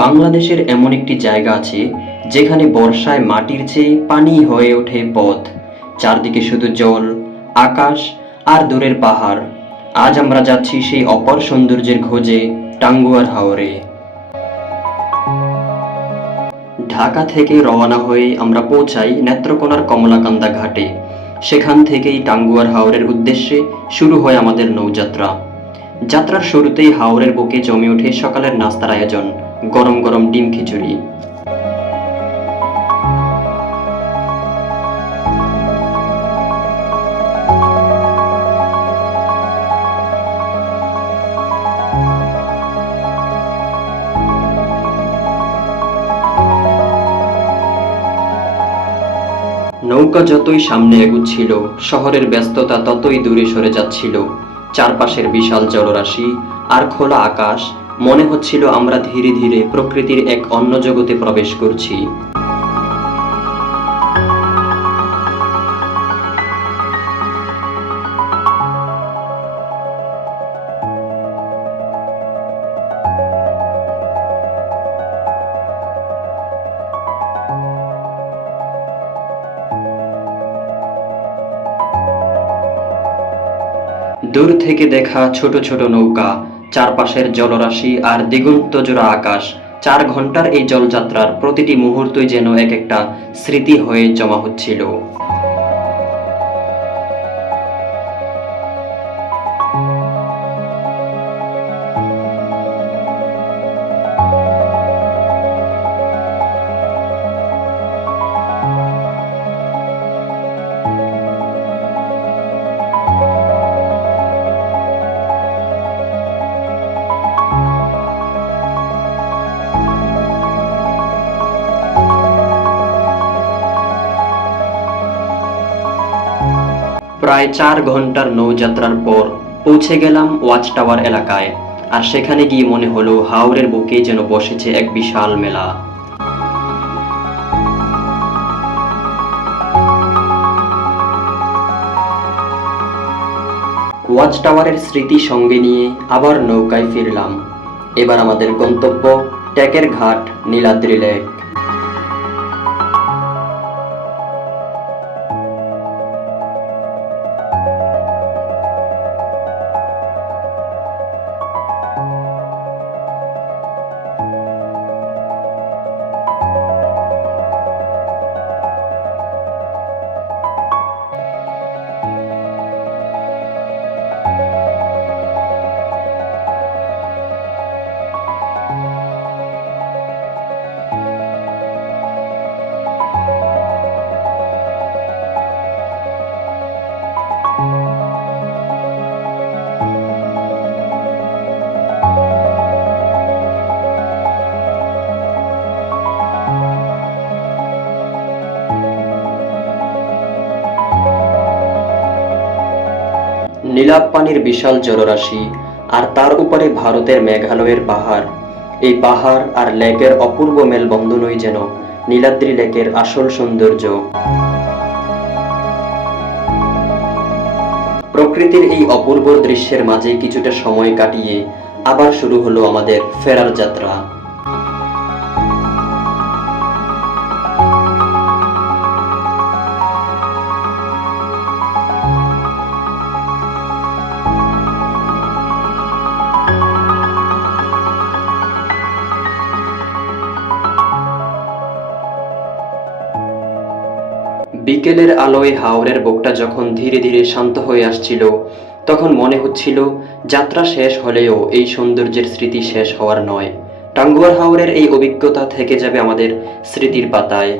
বাংলাদেশের এমন একটি জায়গা আছে যেখানে বর্ষায় মাটির চেয়ে পানি হয়ে ওঠে পথ। চারদিকে শুধু জল, আকাশ আর দূরের পাহাড়। আজ আমরা যাচ্ছি সেই অপার সৌন্দর্যের খোঁজে, টাঙ্গুয়ার হাওরে। ঢাকা থেকে রওনা হয়ে আমরা পৌঁছাই নেত্রকোনার কমলাকান্দা ঘাটে। সেখান থেকেই টাঙ্গুয়ার হাওরের উদ্দেশ্যে শুরু হয় আমাদের নৌযাত্রা। যাত্রার শুরুতেই হাওরের বুকে জমে ওঠে সকালের নাস্তার আয়োজন, গরম গরম ডিম খিচুড়ি। নৌকা যতই সামনে এগুচ্ছিল, শহরের ব্যস্ততা ততই দূরে সরে যাচ্ছিল। চারপাশের বিশাল জলরাশি আর খোলা আকাশ, মনে হচ্ছিল আমরা ধীরে ধীরে প্রকৃতির এক অন্য জগতে প্রবেশ করছি। দূর থেকে দেখা ছোট ছোট নৌকা, চারপাশের জলরাশি আর দিগন্ত জোড়া আকাশ। 4 ঘন্টার এই জলযাত্রার প্রতিটি মুহূর্তই যেন এক একটা স্মৃতি হয়ে জমা হচ্ছিল। প্রায় 4 ঘন্টার নৌযাত্রার পর পৌঁছে গেলাম ওয়াচ টাওয়ার এলাকায়। আর সেখানে গিয়ে মনে হলো হাওরের বুকে যেন বসেছে এক বিশাল মেলা। ওয়াচ টাওয়ারের স্মৃতি সঙ্গে নিয়ে আবার নৌকায় ফিরলাম। এবার আমাদের গন্তব্য ট্যাকের ঘাট, নীলাদ্রি লেক। নীলাভ পানির বিশাল জলরাশি, আর তার উপরে ভারতের মেঘালয়ের পাহাড়। এই পাহাড় আর লেকের অপূর্ব মেলবন্ধনই যেন নীলাদ্রি লেকের আসল সৌন্দর্য। প্রকৃতির এই অপূর্ব দৃশ্যের মাঝে কিছুটা সময় কাটিয়ে আবার শুরু হলো আমাদের ফেরার যাত্রা। বিকেলের আলোয় হাওরের বুকটা যখন ধীরে ধীরে শান্ত হয়ে আসছিল, তখন মনে হচ্ছিল যাত্রা শেষ হলেও এই সৌন্দর্যের স্মৃতি শেষ হওয়ার নয়। টাঙ্গুয়ার হাওরের এই অভিজ্ঞতা থেকে যাবে আমাদের স্মৃতির পাতায়।